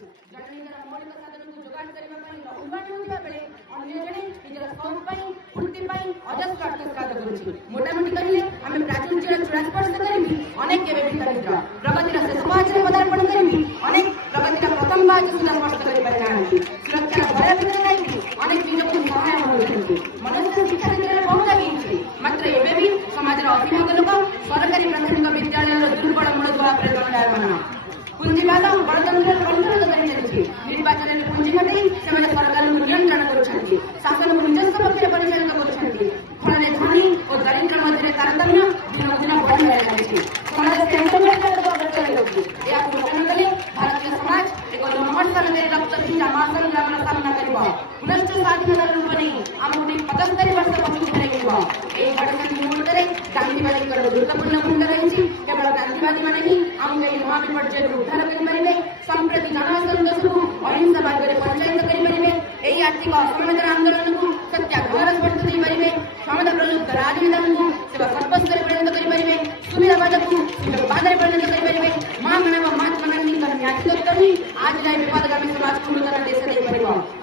जड़े निजर मौलिक साधन को जोगाड़ करबा पई लहुबान होतिबा बेले अन्य जणे निजर सौख पई फुर्ती पई अजस्र अर्थघात करूछि। मोटामोटी कहिले आमे प्राचुर्यर चूड़ा स्पर्श करबी अनेक केबे भी दरिद्र प्रगतिर शेष पाचरे पदार्पण करबी अनेक प्रगतिर प्रथम पाच सुधा स्पर्श करि पारि नाहंती। सुरक्षा भय भितर काइबी अनेक निजको सहाय होउछन्ति। मनुष्य शिक्षा क्षेत्र बहुत आगे मात्र एबे भी समाजर अधिभाग लोक सरकारी प्राथमिक विद्यालय दुर्बल मूलदुआ प्रेरणादायमान पुंजीवाद गणतंत्र कंट्रोल करी निर्वाचन में पुंजी घटाई से सरकार को नियंत्रण करुछन्ति। शासन को निज पक्ष परिचालित करुछन्ति। फल धनी और दरिद्र मध्य तारतम्य दिन दिन बढ़ी रही समाज भारतीय समाज एक नमस्कार रक्त मासन सामना कर पुनश्च स्वाधीनता रूप नहीं आम 75 वर्ष पछी गणतंत्र मुहूर्त गांधीवादी गुरुत्वपूर्ण भूमिका रही। केवल गांधीवादी मैंने ही आम महाविपर्य उद्धार करें संप्रति जनसंघर्ष को अहिंसा मार्ग में पंचायत करें यही आर्थिक असमानता आंदोलन को सत्याग्रह स्पर्श देपारे क्षमता प्रयुक्त राजनेता को सेवा सर्वस्व परिणत करें सुविधावाद को सुविधावाद परिणत करें महामानव महात्मा गांधी न्यायित्व ही आज जाए विवादगामी समाज को नूतन देश देपर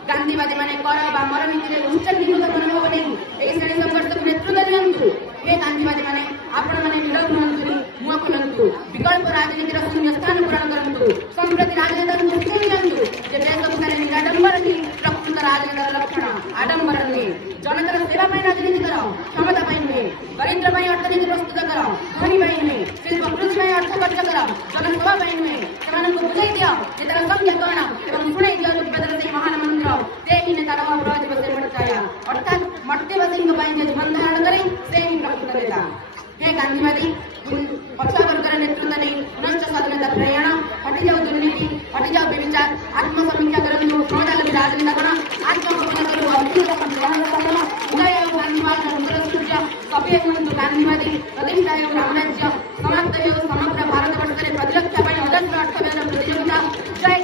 गांधीवादी मैंने कर मर नीति उच्चीकृत मनोभाव नहीं यही श्रेणी संघर्ष को नेतृत्व दिंतु। हे गांधीवादी मैंने आपण मैंने विरोध हूँ मुह खोलु विकल्प राजनीतिर शून्य स्थान पूरण करूँ संप्रति राजनेता दृष्टि दिंतु देश को निराडंबर ही प्रकृत राजनेतार लक्षण आडंबर नुहे जनतार सेवा राजनीति कर क्षमता नुहे दरिद्र अर्थनीति प्रस्तुत कर धनी नुहे शिल्प कृषि अर्थ खर्च कर जनसभा नुहे से बुझाई दिया नेतार संख्या कण और शुणे दिया से महान मंत्र से ही नेतार से बढ़ाया अर्थात मर्त्य जीवन धारण करे से ही प्रकृत नेता। हे गांधीवादी पछुआ वर्गर नेतृत्व नहीं पुनश्च स्वाधीनता प्रयाण हटि जाओ दुर्नीति हटि जाओ व्यभिचार आत्मसमीक्षा करूँ क्षमतालवी राजनेता आत्मसमीक्षा करूँ सभ्य हूँ गांधीवादी प्रतिष्ठा रामराज्य समाप्त समग्र भारत वर्ष में प्रतिरक्षा अजस्र अर्थव्यवस्था प्रतियोगिता जय